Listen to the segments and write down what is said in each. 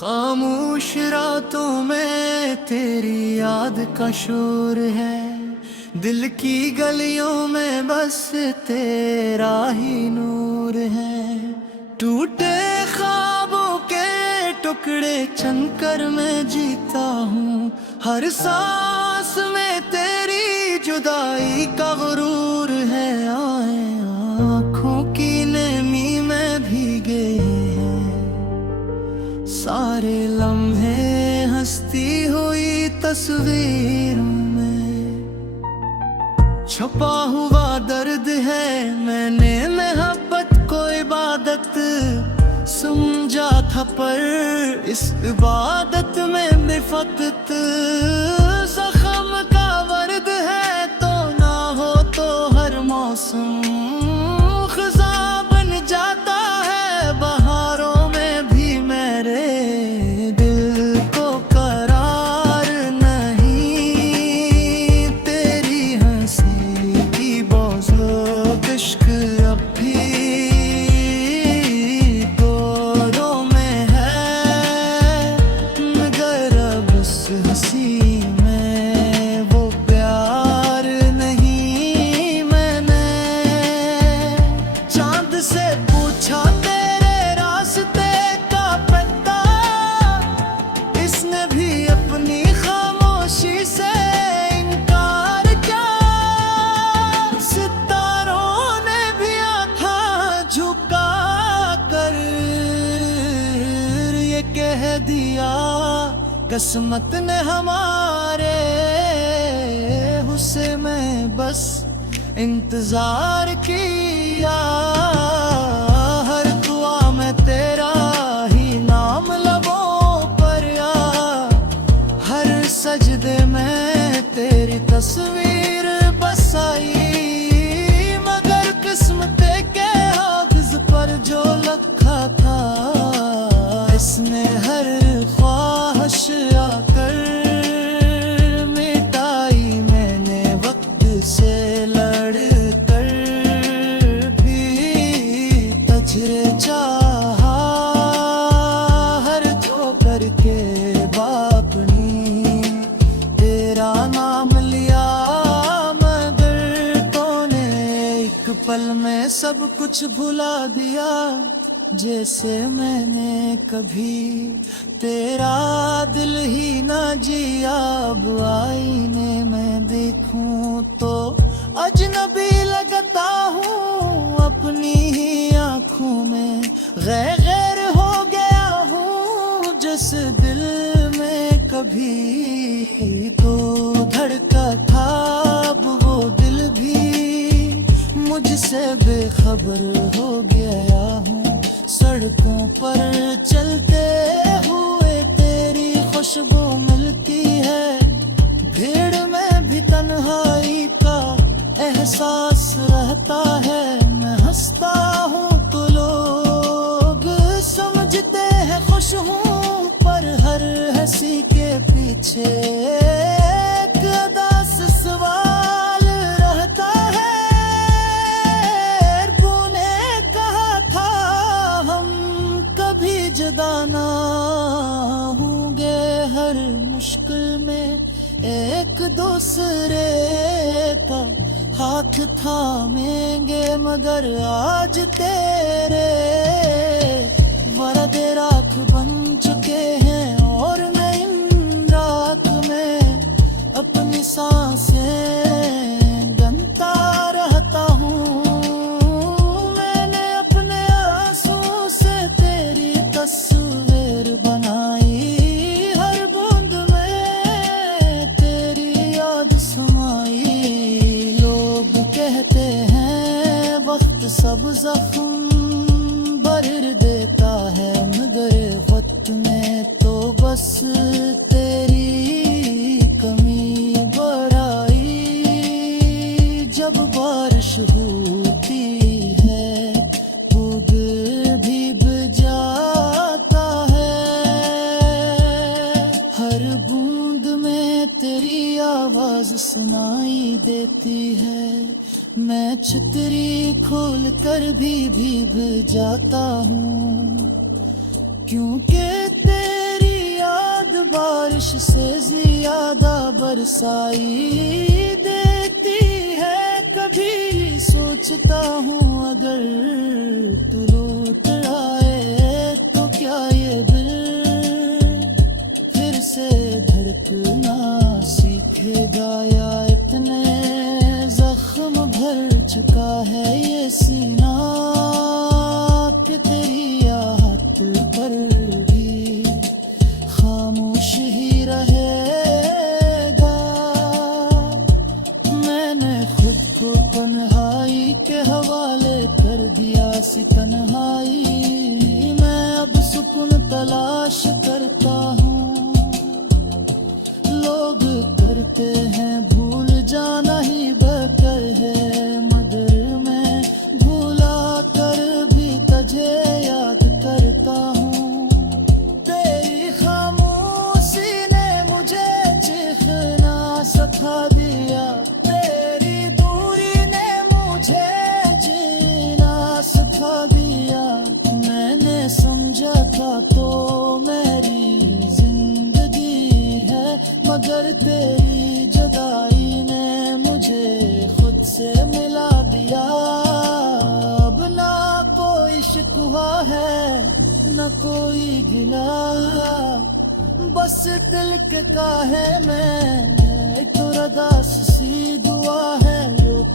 खामोश रातों में तेरी याद का शोर है, दिल की गलियों में बस तेरा ही नूर है। टूटे ख्वाबों के टुकड़े चनकर मैं जीता हूँ, हर सांस में तेरी जुदाई का गुरूर है। आए आँखों की नमी में भीगे सारे लम्हे हंसती हुई तस्वीरों में, छुपा हुआ दर्द है मैंने मोहब्बत को इबादत समझा था, पर इस इबादत में बेफकत जख्म का वर्द है। तो ना हो तो हर मौसम खज़ा बन जाता है, बहारों में भी मेरे दिल को करार नहीं। तेरी हंसी की बौझ इश्क अब भी दौरों में है, मगर अब उस हंसी में वो प्यार नहीं। मैंने चांद से पूछा तेरे रास्ते का पता, इसने भी अपनी खामोशी से इनकार किया। सितारों ने भी आंखा झुका कर ये कह दिया, किस्मत ने हमारे हुस्से में बस इंतजार किया। हर दुआ में तेरा ही नाम लबों पर या हर सजदे में तेरी तस्वीर बसाई, मगर किस्मत के हाफिज पर जो लिखा था इसने हर ख्वाहिश आकर मिटाई। मैंने वक्त से लड़ कर भी तजरे चाहा, हर ठोकर के बापनी तेरा नाम लिया, मगर तूने एक पल में सब कुछ भुला दिया। जैसे मैंने कभी तेरा दिल ही ना जिया, अब आईने में देखूं तो अजनबी लगता हूँ, अपनी ही आँखों में गैर हो गया हूँ। जिस दिल में कभी तो धड़का था, अब वो दिल भी मुझसे बेखबर हो गया हूँ। सड़कों पर चलते हुए तेरी खुशबू मिलती है, भीड़ में भी तन्हाई का एहसास रहता है। मैं हंसता हूँ तो लोग समझते हैं खुश हूँ, पर हर हंसी के पीछे एक अदास सवाल रहता है। तूने कहा था हम कभी जुदा ना होंगे, हर मुश्किल में एक दूसरे का हाथ थामेंगे, मगर आज तेरे वरदे राख बन चुके हैं और मैं इन रात में अपनी सांसें गनता रहता हूँ। मैंने अपने आंसू से तेरी तस्वीर बनाई, हर बूंद में तेरी याद समाई। लोग कहते हैं वक्त सब जख्म भर देता है, मगर वक्त ने तो बस तेरी कमी बढ़ाई। जब बारिश होती है बुग भीग जाता है, हर बूंद में तेरी आवाज सुनाई देती है। मैं छतरी खोल कर भी भीग जाता हूँ, क्योंकि तेरे बारिश से ज्यादा बरसाई देती है। कभी सोचता हूँ अगर तू लौट आए तो क्या ये दिल फिर से धड़कना सीखेगा, या इतने जख्म भर चुका है ये सीना कि तेरी आहट पर भी खामोश ही रहेगा। मैंने खुद को तन्हाई के हवाले कर दिया सी तन्हाई, मैं अब सुकून तलाश करता हूँ। लोग करते हैं भूल जाना ही बेहतर है, मगर मैं भूला कर भी तुझे याद करता हूँ। तेरी खामोशी ने मुझे चीखना सिखा दिया, तेरी दूरी ने मुझे जीना सिखा दिया। मैंने समझा था तो मेरी जिंदगी है, मगर तेरी जुदाई ने मुझे खुद से मिला दिया। अब ना कोई शिकवा है न कोई गिला, बस दिल के काहे में एक अरदास सी दुआ है।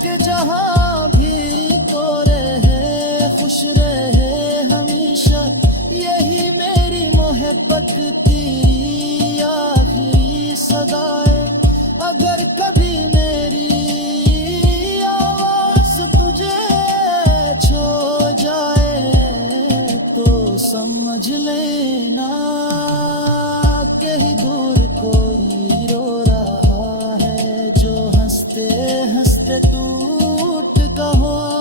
के जहाँ भी तो रहे खुश रहे हमेशा, यही मेरी मोहब्बत तेरी आखिरी सदा है। अगर कभी मेरी आवाज तुझे छो जाए तो समझ लेना कि ही दूर कोई रो रहा है, जो हंसते हंसते टूट का हुआ।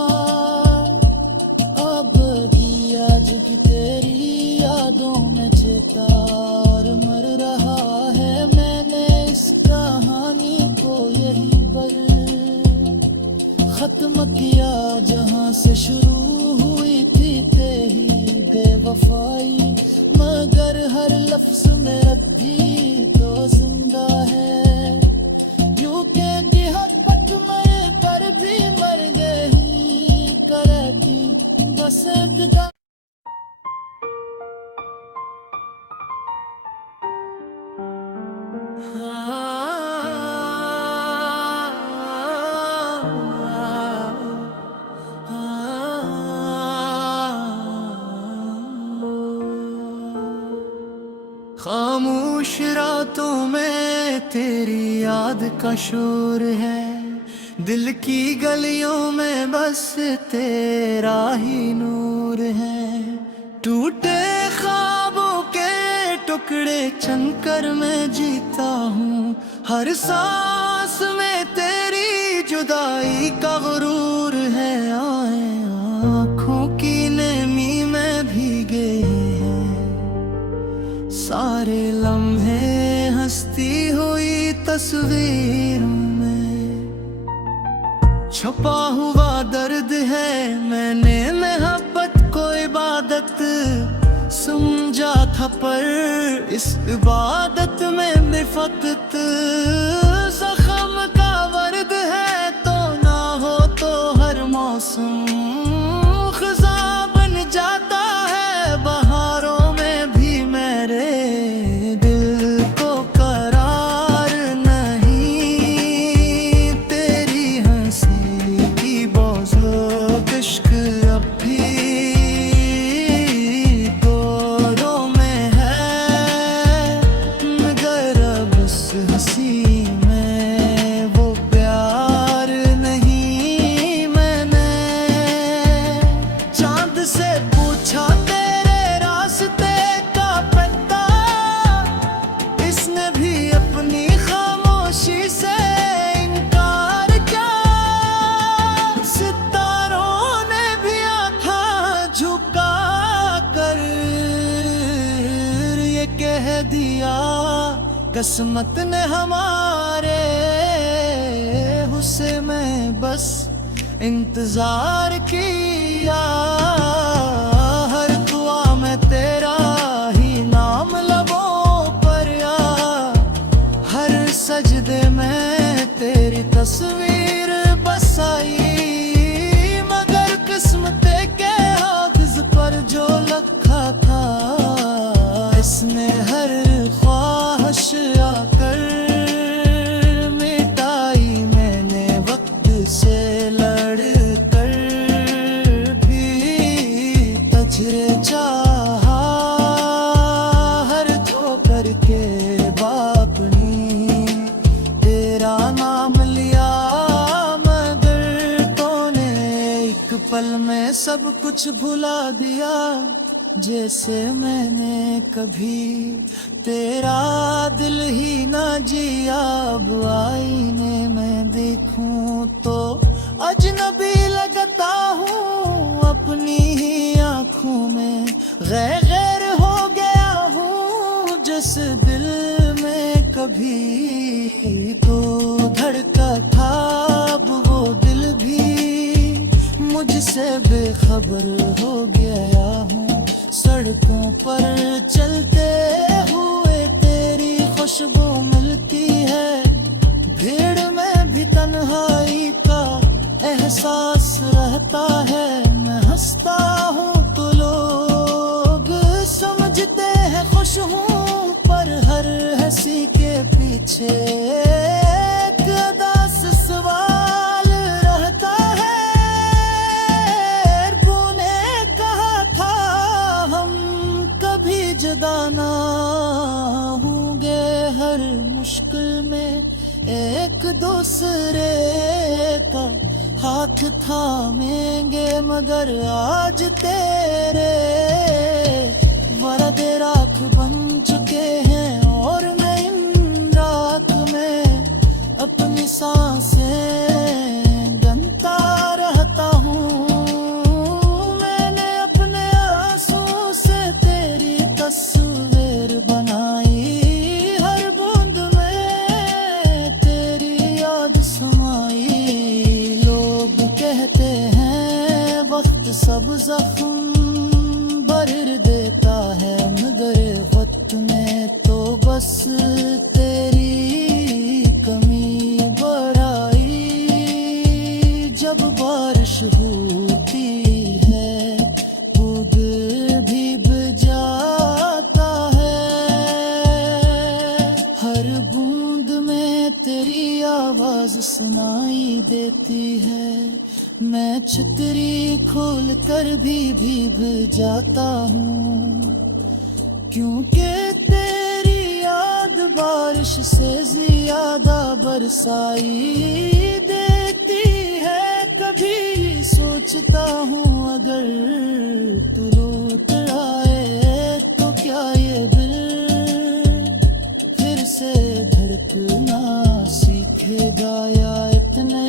अब भी आज की तेरी यादों में जीता और मर रहा है। मैंने इस कहानी को यही पर खत्म किया जहाँ से शुरू हुई थी तेरी बेवफाई, मगर हर लफ्ज में अब भी तो जिंदा है। यूं के हद पट मर कर भी मर गई करेगी बस एक खामोश रातों में तेरी याद का शोर है, दिल की गलियों में बस तेरा ही नूर है। टूटे ख्वाबों के टुकड़े चनकर मैं जीता हूँ, हर सांस में तेरी जुदाई का गुरूर है। आए आँखों की नमी में भीगे सारे लम्हे हंसती हुई तस्वीरों में, छुपा हुआ दर्द है। मैंने मोहब्बत को इबादत समझा था, पर इस इबादत में भी फकत जख्म का वर्द है। तो ना हो तो हर मौसम खज़ा बन जाता है, बहारों में भी मेरे दिल को करार नहीं। तेरी हंसी की बौझ इश्क अब भी दौरों में है, मगर अब उस हंसी में वो प्यार नहीं। मैंने चांद से पूछा तेरे रास्ते का पता, इसने भी अपनी खामोशी से इनकार किया। सितारों ने भी आंखा झुका कर ये कह दिया, किस्मत ने हमारे हुस्से में बस इंतजार किया। हर दुआ में तेरा ही नाम लबों पर तुझे चाहा हर ठोकर के बापनी, तेरा नाम लिया मगर तूने एक पल में सब कुछ भुला दिया। जैसे मैंने कभी तेरा दिल ही ना जिया, अब आईने में देखूं तो अजनबी लगता हूँ अपनी ही आँखों में, गैर हो गया हूँ जिस दिल में कभी तो धड़का था, अब वो दिल भी मुझसे बेखबर हो गया हूँ। सड़कों पर चलते हुए तेरी खुशबू मिलती है, भीड़ में भी तन्हाई का एहसास रहता है। मैं हंसता हूँ तो लोग समझते हैं खुश हूँ, पर हर हंसी के पीछे एक उदास सवाल रहता है। तूने कहा था हम कभी जुदा ना होंगे, हर मुश्किल में एक दूसरे का हाथ थामेंगे, मगर आज तेरे वरदे राख बन चुके हैं और मैं इन रात में अपनी सांसें गनता रहता हूँ। मैंने अपने आंसू से तेरी तस्वीर बनाई, हर बूंद में तेरी याद समाई। लोग कहते हैं वक्त सब जख्म भर देता है, मगर वक्त ने तो बस तेरी कमी बढ़ाई। जब बारिश होती है खुद भी जाता है, हर बूंद में तेरी आवाज सुनाई देती है। मैं छतरी खोल कर भी भीग जाता हूँ, क्योंकि तेरी याद बारिश से ज्यादा बरसाई देती है। कभी सोचता हूँ अगर तू लौट आए तो क्या ये दिल फिर से धड़कना सीखेगा, या इतने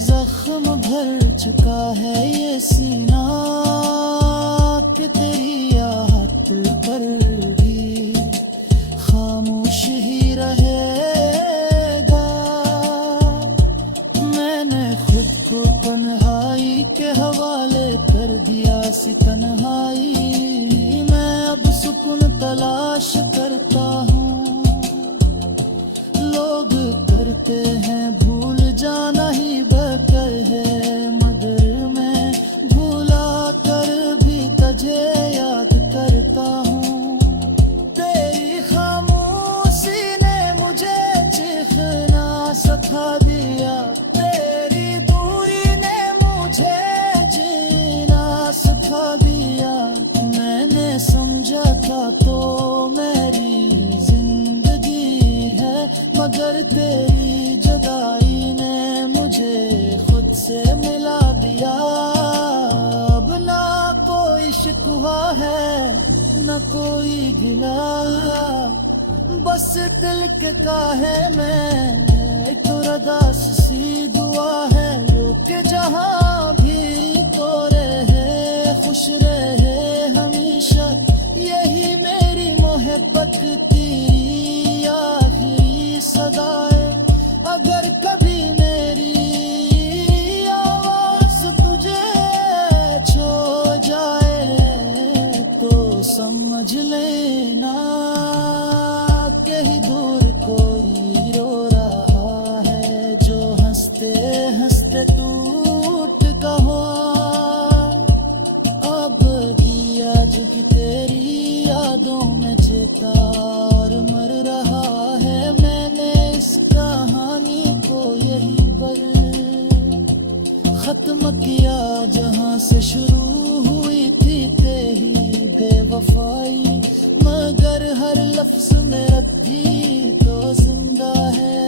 जख्म भर चुका है ये सीना कि तेरी याद पर भी खामोश ही रहेगा। मैंने खुद को तन्हाई के हवाले कर दिया सी तन्हाई, मैं अब सुकून तलाश करता हूँ। लोग करते हैं भूल जाना ही बेहतर है, मगर मैं भूला कर भी तुझे याद करता हूँ। तेरी खामोशी ने मुझे चीखना सिखा दिया, तेरी दूरी ने मुझे जीना सिखा दिया। मैंने समझा था तो मेरी जिंदगी है, मगर तेरी जुदाई ने मुझे खुद से मिला दिया। अब ना कोई शिकवा है न कोई गिला, बस दिल के काहे में एक अरदास सी दुआ है। लोग जहाँ भी तो रहे खुश रहे हमेशा, यही मेरी मोहब्बत की आखिरी सदा है। अगर कभी मेरी आवाज तुझे छो जाए तो समझ लेना कि ही दूर कोई रो रहा है, जो हंसते हंसते टूट का हुआ। अब भी आज की तेरी यादों में जीता और मर रहा है। मैंने इस कहानी को यही पर खत्म किया जहाँ से शुरू हुई थी तेरी बेवफाई, मगर हर लफ्ज में रब्बी तो जिंदा है।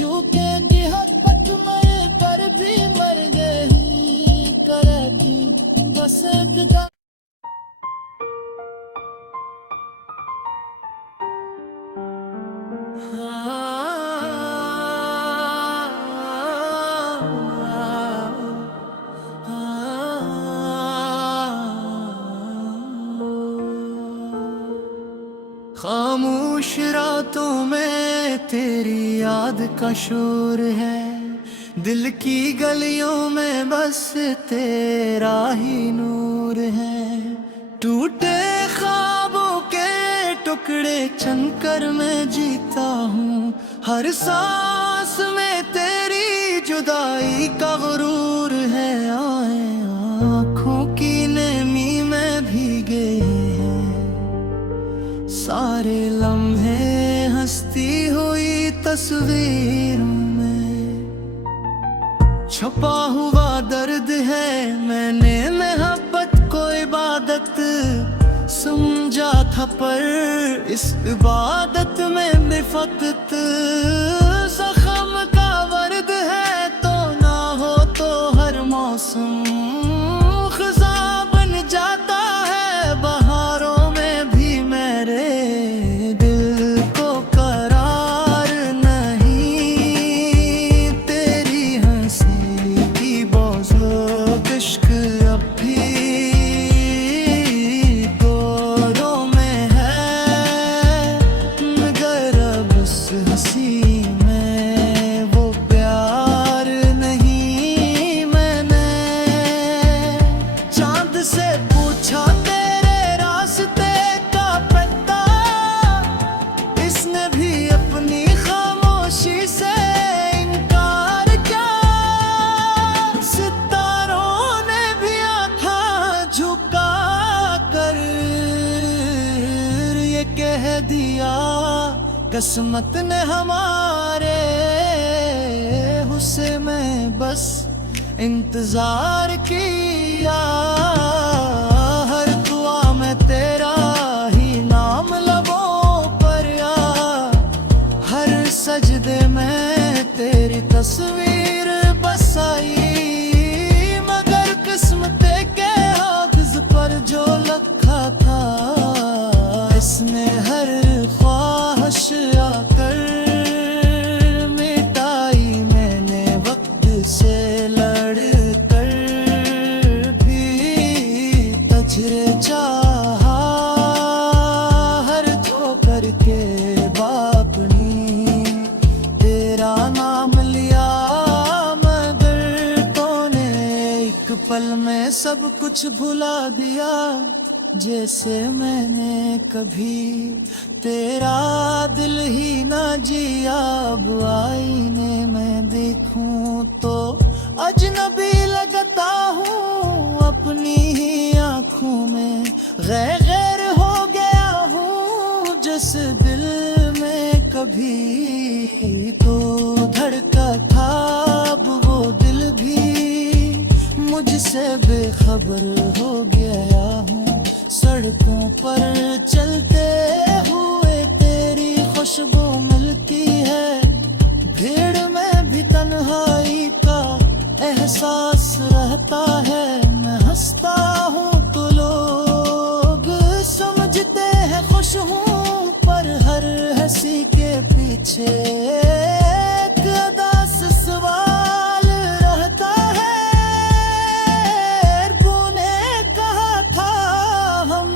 यूं के हद पट मरे कर भी मर गई करे थी बस एक खामोश रातों में तेरी याद का शोर है, दिल की गलियों में बस तेरा ही नूर है। टूटे ख्वाबों के टुकड़े चनकर मैं जीता हूँ, हर सांस में तेरी जुदाई का गुरूर है। आए आँखों की नमी में भीगे सारे लम्हे हंसती हुई तस्वीरों में, छुपा हुआ दर्द है मैंने मोहब्बत को इबादत समझा था, पर इस इबादत में भी फकत ज़ख्म का वर्द है। तो ना हो तो हर मौसम ख़ज़ा बन जाता है, बहारों में भी मेरे दिल को करार नहीं। तेरी हंसी की बौझ इश्क अब भी दौरों में है, मगर अब उस हंसी में वो प्यार नहीं। मैंने चांद से पूछा तेरे रास्ते का पता, इसने भी अपनी खामोशी से इनकार किया। सितारों ने भी आंखा झुका कर ये कह दिया, किस्मत ने हमारे हुस्से में बस इंतजार किया। हर दुआ में तेरा ही नाम लबों पर या हर सजदे में तेरी तस्वीर बसाई, मगर किस्मत के कागज़ पर जो लिखा था इसने हर ख्वाहिश आकर मिटाई। मैंने वक्त से लड़ कर भी तजरे चाहा, हर ठोकर के बापनी तेरा नाम लिया, मगर तूने एक पल में सब कुछ भुला दिया। जैसे मैंने कभी तेरा दिल ही ना जिया, अब आईने में देखूं तो अजनबी लगता हूँ, अपनी ही आँखों में गैर हो गया हूँ। जिस दिल में कभी तो धड़का था, अब वो दिल भी मुझसे बेखबर हो गया हूँ। सड़कों पर चलते हुए तेरी खुशबू मिलती है, भीड़ में भी तन्हाई का एहसास रहता है। मैं हंसता हूँ तो लोग समझते हैं खुश हूँ, पर हर हंसी के पीछे एक अदास सवाल रहता है। तूने कहा था हम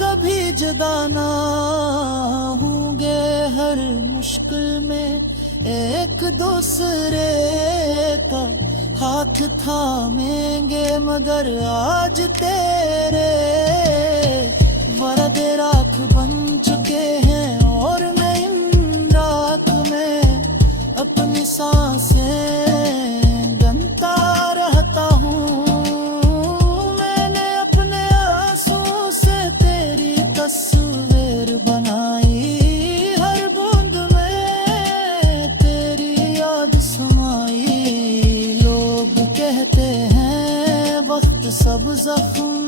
कभी जुदा ना होंगे, हर मुश्किल में एक दूसरे का हाथ थामेंगे, मगर आज तेरे वरद राख बन चुके हैं और मैं इन रात में अपनी सांसें गनता रहता हूँ। मैंने अपने आंसू से तेरी तस्वीर बनाई, हर बूंद में तेरी याद समाई। लोग कहते हैं वक्त सब जख्म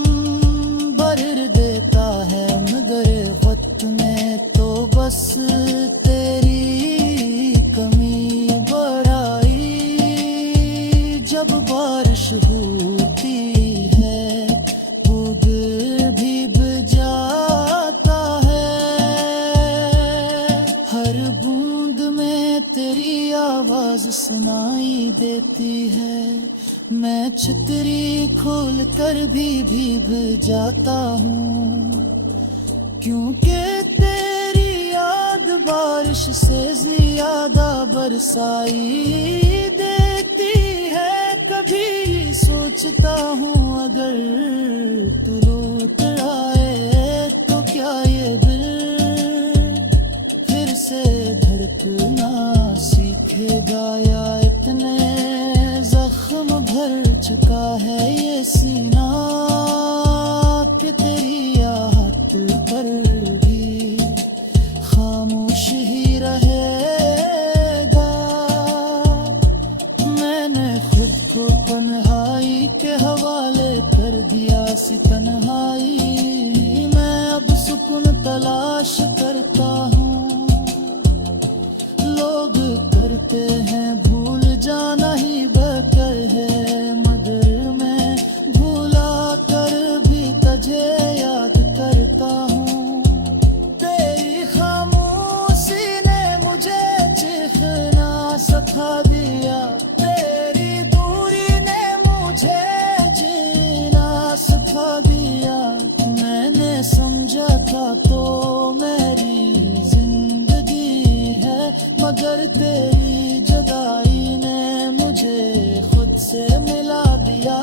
सुनाई देती है। मैं छतरी खोल कर भी भीग जाता हूँ, क्योंकि तेरी याद बारिश से ज्यादा बरसाई देती है। कभी सोचता हूँ अगर तू लौट आए तो क्या ये दिल फिर से धड़कना सीखेगा, या इतने जख्म भर चुका है ये सीना कि तेरी याद पर भी खामोश ही रहेगा। मैंने खुद को तन्हाई के हवाले कर दिया सी तन्हाई, मैं अब सुकून तलाश करता हूँ। लोग करते हैं भूल जाना ही बेहतर है, मगर मैं भूला कर भी तुझे याद करता हूँ। तेरी खामोशी ने मुझे चीखना सिखा दिया, तेरी दूरी ने मुझे जीना सिखा दिया। मैंने समझा था तो मेरी जिंदगी है, मगर तेरी जुदाई ने मुझे खुद से मिला दिया।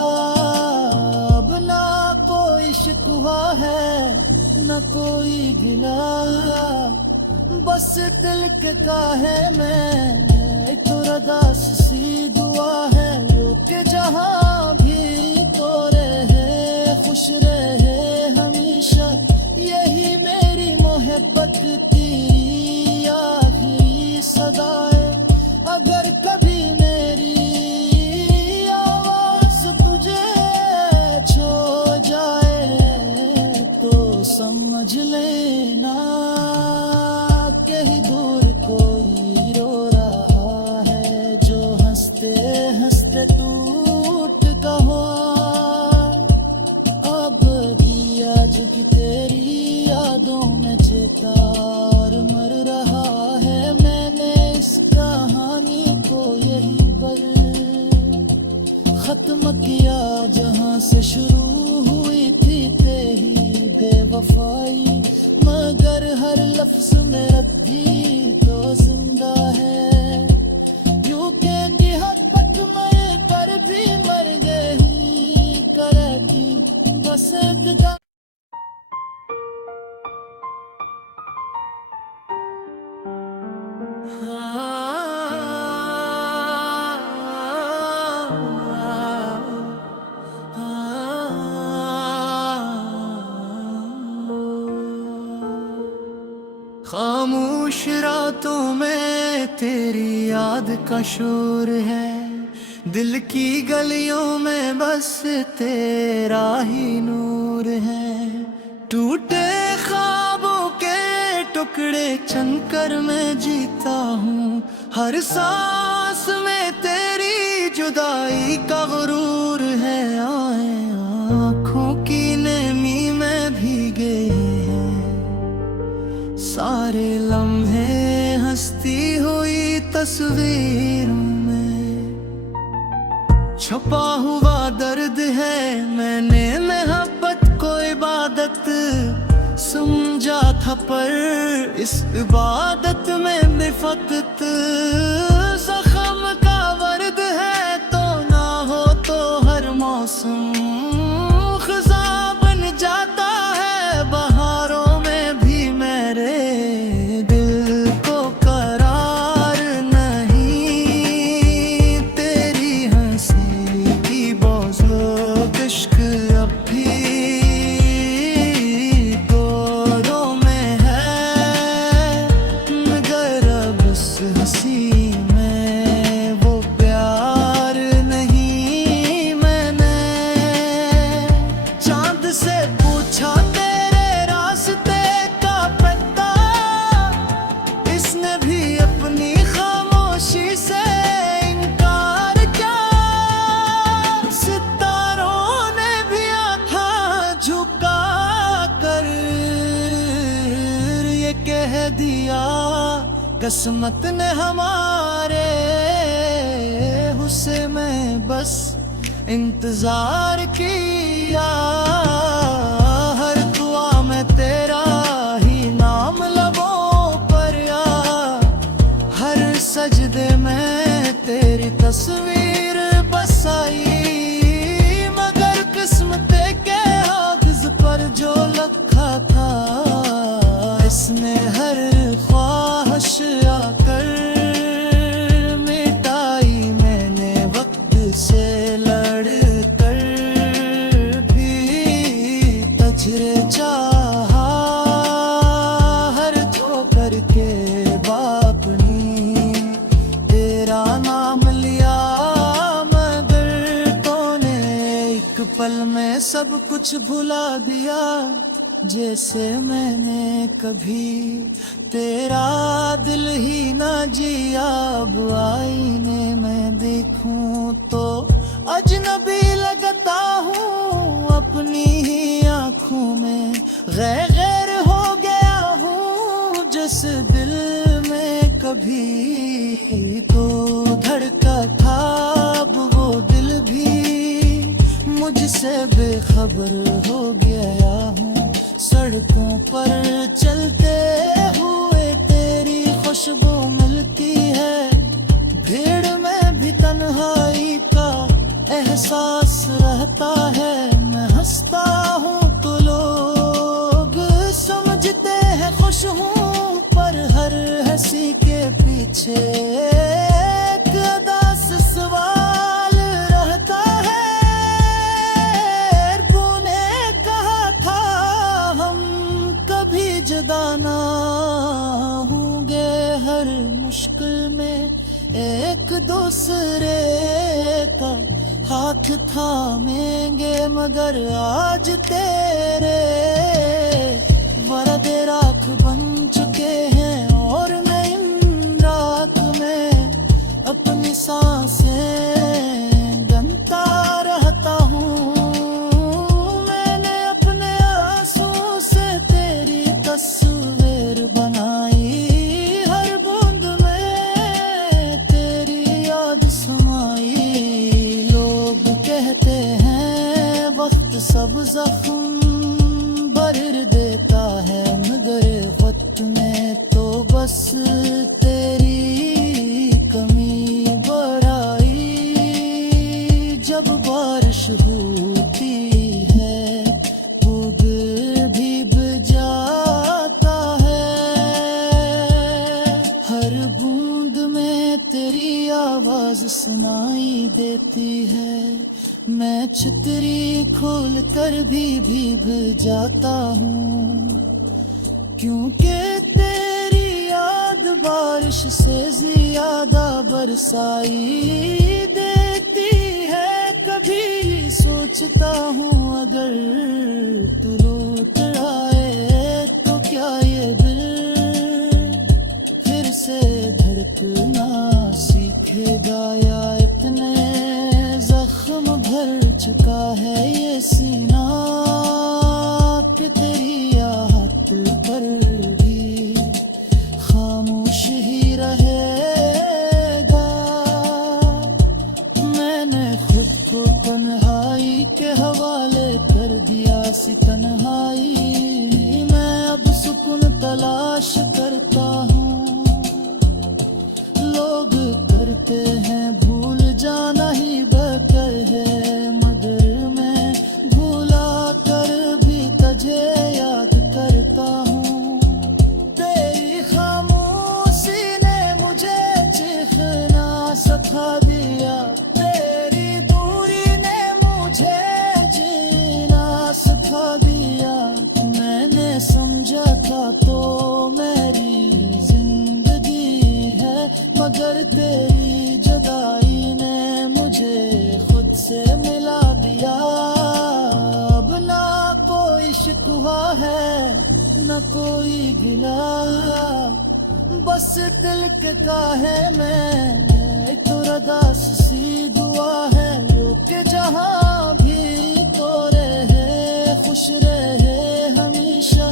अब ना कोई शिकवा है न कोई गिला, बस दिल के काहे में एक अरदास सी दुआ है। लोग के जहाँ भी तो रहे खुश रहे हमेशा, यही मेरी मोहब्बत तेरी आखिरी सदा है। अगर कभी मेरी आवाज तुझे छो जाए तो समझ लेना कि ही दूर कोई रो रहा है, जो हंसते हंसते टूट का हुआ। अब भी आज की तेरी यादों में जीता और मर रहा है। मैंने इस कहानी को यही पर खत्म किया जहाँ से शुरू हुई थी तेरी बेवफाई, मगर हर लफ्ज में रब्बी तो जिंदा है। यूके की हद तक मर कर भी मर गई करे थी बस एक खामोश रातों में तेरी याद का शोर है, दिल की गलियों में बस तेरा ही नूर है। टूटे ख्वाबों के टुकड़े चनकर मैं जीता हूँ, हर सांस में तेरी जुदाई का गुरूर है। आए आँखों की नमी में भीगे सारे लम्हे हंसती हुई तस्वीरों में, छुपा हुआ दर्द है। मैंने मोहब्बत को इबादत समझा था, पर इस इबादत में भी फकत ज़ख्म का वर्द है। तो ना हो तो हर मौसम खज़ा बन जाता है, बहारों में भी मेरे दिल को करार नहीं। तेरी हंसी की बौझ इश्क अब भी दौरों में है, मगर अब उस हंसी में वो प्यार नहीं। मैंने चांद से पूछा तेरे रास्ते का पता, इसने भी अपनी खामोशी से इनकार किया। सितारों ने भी आंखा झुका कर ये कह दिया, किस्मत ने हमारे मैं बस इंतजार किया। हर दुआ में तेरा ही नाम लबों पर या हर सजदे में तेरी तस्वीर बसाई। मगर किस्मत के कागज पर जो लिखा था इसने हर ख्वाहिश आकर मिटाई। मैंने वक्त से लड़ कर भी तजरे चाहा, हर ठोकर के बापनी तेरा नाम लिया। मगर तूने एक पल में सब कुछ भुला दिया। जैसे मैंने कभी तेरा दिल ही ना जिया। अब आईने में देखूं तो अजनबी लगता हूँ। अपनी ही आँखों में गैर हो गया हूँ। जिस दिल में कभी तो धड़का था अब वो दिल भी मुझसे बेखबर हो गया हूँ। सड़कों पर चलते हुए तेरी खुशबू मिलती है। भीड़ में भी तन्हाई का एहसास रहता है। मैं हंसता हूँ तो लोग समझते हैं खुश हूँ, पर हर हंसी के पीछे एक उदास सवाल रहता है। तूने कहा था हम कभी जुदा ना होंगे, हर मुश्किल में एक दूसरे का हाथ थामेंगे। मगर आज तेरे वरदे राख बन चुके हैं और मैं इन रात में अपनी सांसें गनता रहता हूँ। मैंने अपने आंसू से तेरी तस्वीर बनाई। हर बूंद में तेरी याद समाई। लोग कहते हैं वक्त सब जख्म भर देता है, मगर वक्त में तो बस तेरी कमी बढ़ाई। जब बारिश होती है बुग भीग जाता है। हर बूंद में तेरी आवाज सुनाई देती है। मैं छतरी खोल कर भी भीग जाता हूँ, क्योंकि तेरी याद बारिश से ज्यादा बरसाई देती है। कभी सोचता हूँ अगर तू लौट आए तो क्या ये दिल फिर से धड़कना सीखेगा, या इतने जख्म भर चुका है ये सीना कि तेरी आहट पर भी खामोश ही रहेगा। मैंने खुद को तन्हाई के हवाले कर दिया सी तन्हाई। मैं अब सुकून तलाश करता हूँ। लोग करते हैं भूल जाना ही बेहतर है, मगर मैं भूला कर भी तुझे याद करता हूँ। तेरी खामोशी ने मुझे चीखना सिखा दिया। तेरी दूरी ने मुझे जीना सिखा दिया। मैंने समझा था तो मेरी जिंदगी है, मगर तेरी जुदाई ने मुझे खुद से मिला दिया। अब ना कोई शिकवा है न कोई गिला, बस दिल के काहे में एक अरदास सी दुआ है। वो के जहाँ भी तो रहे खुश रहे हमेशा,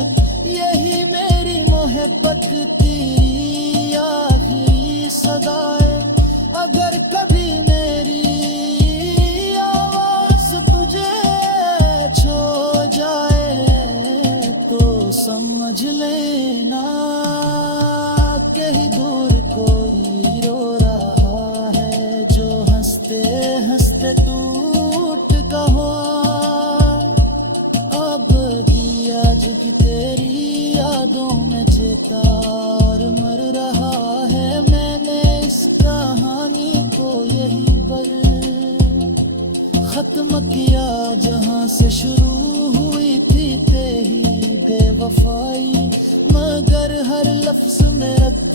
यही मेरी मोहब्बत तेरी आखिरी सदा है। अगर कभी मेरी आज की तेरी यादों में जीता और मर रहा है। मैंने इस कहानी को यही पर खत्म किया जहां से शुरू हुई थी तेरी बेवफाई, मगर हर लफ्ज में रब